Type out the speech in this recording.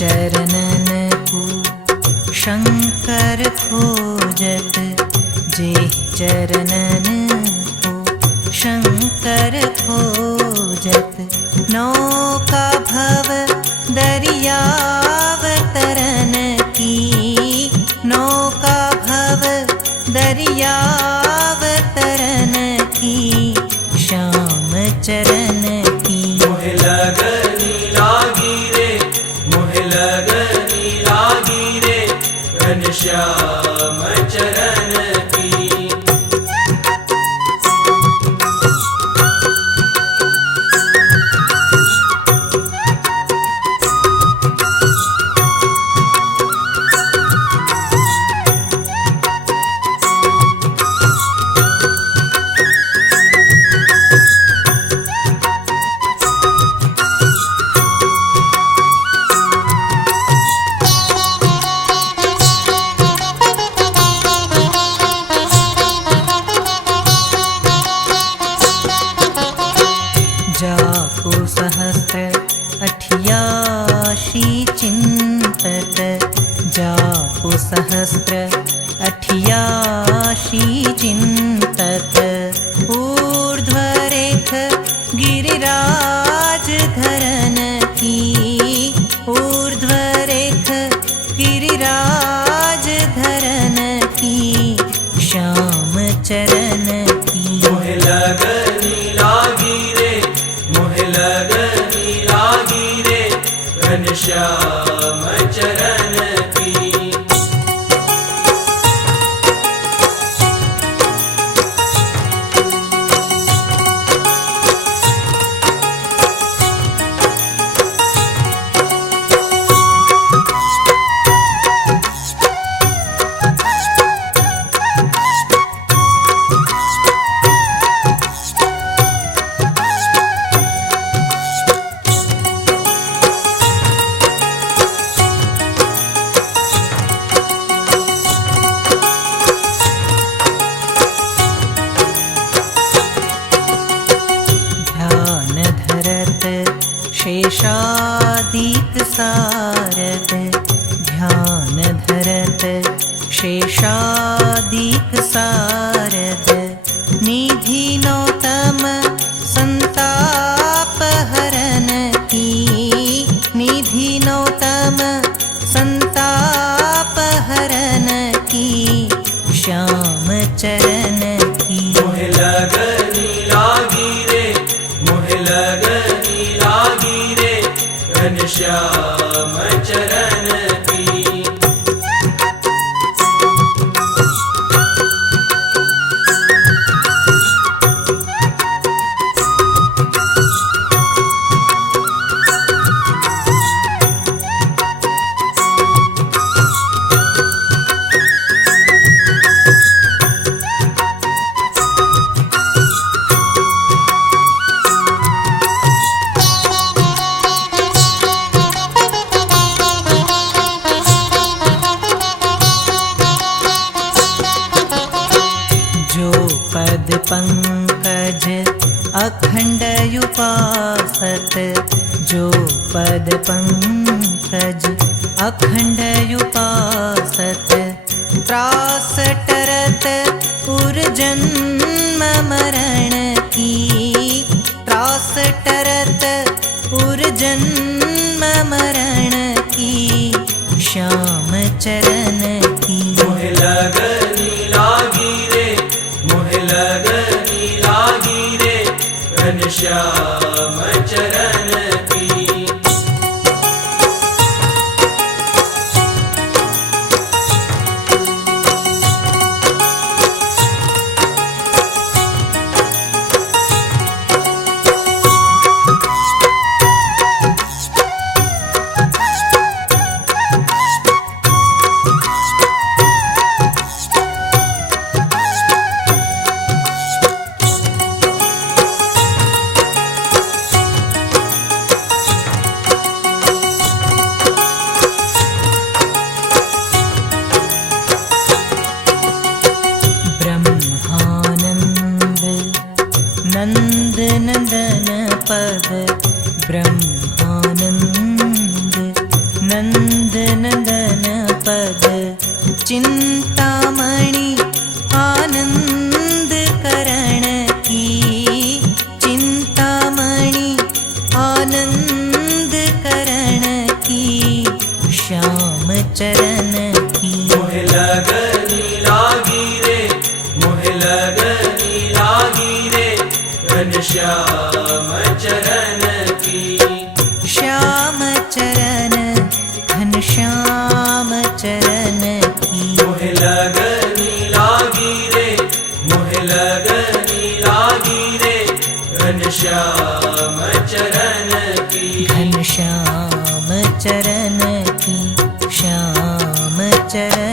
चरणन को शंकर खोजत, जे चरणन को शंकर खोजत। नौका भव दरियावतरन की, नौका भव दरियावतरन की, श्याम चरण की। लगा show. जाको सहस्र चिन्तत ऊर्ध्वरेख गिरिराज धरन की। ऊर्ध्वरेख गिरिराज धरन की। श्याम चरण की। लागी रे शादक सारद ध्यान धरत शे शादक अखण्डय जो पद पङ्कज अखण्डय उपासत त्र जन्म Show. ब्रह्मानन्द नन्द नन्दन पद चिन्तामणि आनन्द करण की। चिन्तामणि आनन्द करण की श्याम चरण की घनश्याम चरण ीरागीरे घन श्याम चरन घन श्याम की श्याम चरण